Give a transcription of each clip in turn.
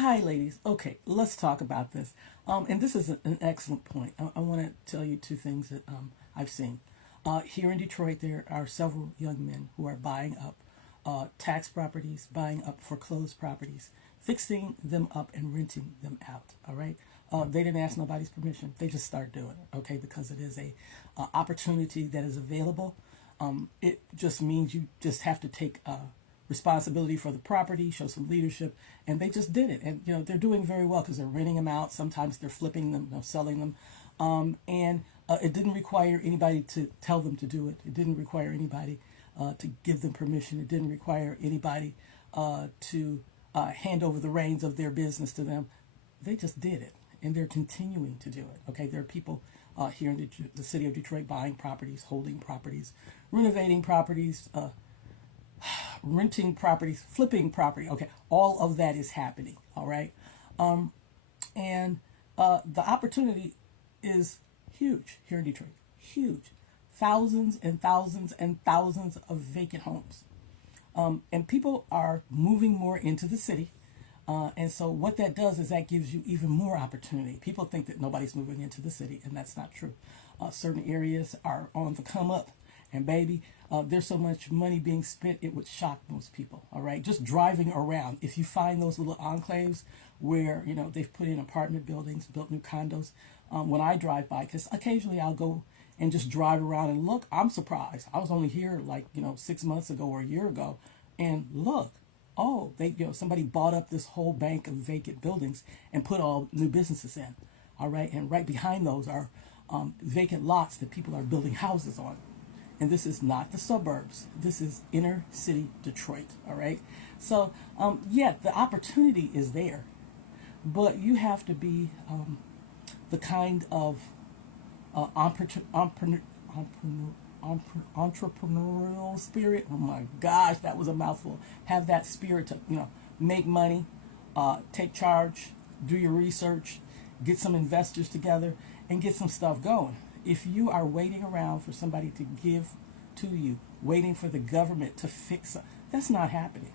Hi, ladies. Okay, let's talk about this. And this is an excellent point. I want to tell you two things that I've seen. Here in Detroit, there are several young men who are buying up tax properties, buying up foreclosed properties, fixing them up and renting them out. All right. They didn't ask nobody's permission. They just start doing it. Okay, because it is a opportunity that is available. It just means you just have to take responsibility for the property, show some leadership, and they just did it. And they're doing very well because they're renting them out. Sometimes they're flipping them, selling them, and it didn't require anybody to tell them to do it. It didn't require anybody to give them permission. It didn't require anybody to hand over the reins of their business to them. They just did it, and they're continuing to do it. Okay, there are people here in the city of Detroit buying properties, holding properties, renovating properties, renting properties, flipping property. Okay, all of that is happening. All right, and the opportunity is huge here in Detroit. Huge, thousands and thousands and thousands of vacant homes, and people are moving more into the city. And so what that does is that gives you even more opportunity. People think that nobody's moving into the city, and that's not true. Certain areas are on the come up, and baby, there's so much money being spent, it would shock most people. All right, just driving around, if you find those little enclaves where they've put in apartment buildings, built new condos. When I drive by, because occasionally I'll go and just drive around and look, I'm surprised. I was only here like 6 months ago or a year ago, and look. Oh, somebody bought up this whole bank of vacant buildings and put all new businesses in. All right, and right behind those are vacant lots that people are building houses on. And this is not the suburbs. This is inner city Detroit. All right, so yeah, the opportunity is there, but you have to be the kind of entrepreneurial spirit. Oh my gosh, that was a mouthful. Have that spirit to make money, take charge, do your research, get some investors together, and get some stuff going. If you are waiting around for somebody to give to you, waiting for the government to fix it, that's not happening.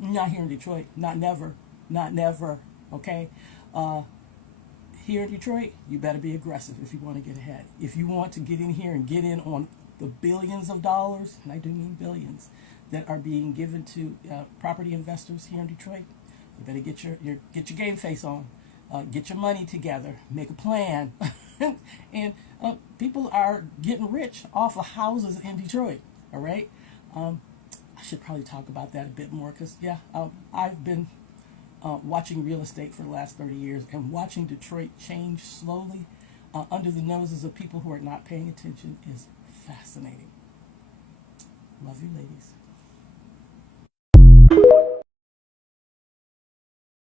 Not here in Detroit. Not never. Not never. Okay. Here in Detroit, you better be aggressive if you want to get ahead. If you want to get in here and get in on the billions of dollars, and I do mean billions, that are being given to property investors here in Detroit, you better get your game face on, get your money together, make a plan, and people are getting rich off of houses in Detroit. All right, I should probably talk about that a bit more because I've been watching real estate for the last 30 years and watching Detroit change slowly under the noses of people who are not paying attention is fascinating. Love you, ladies.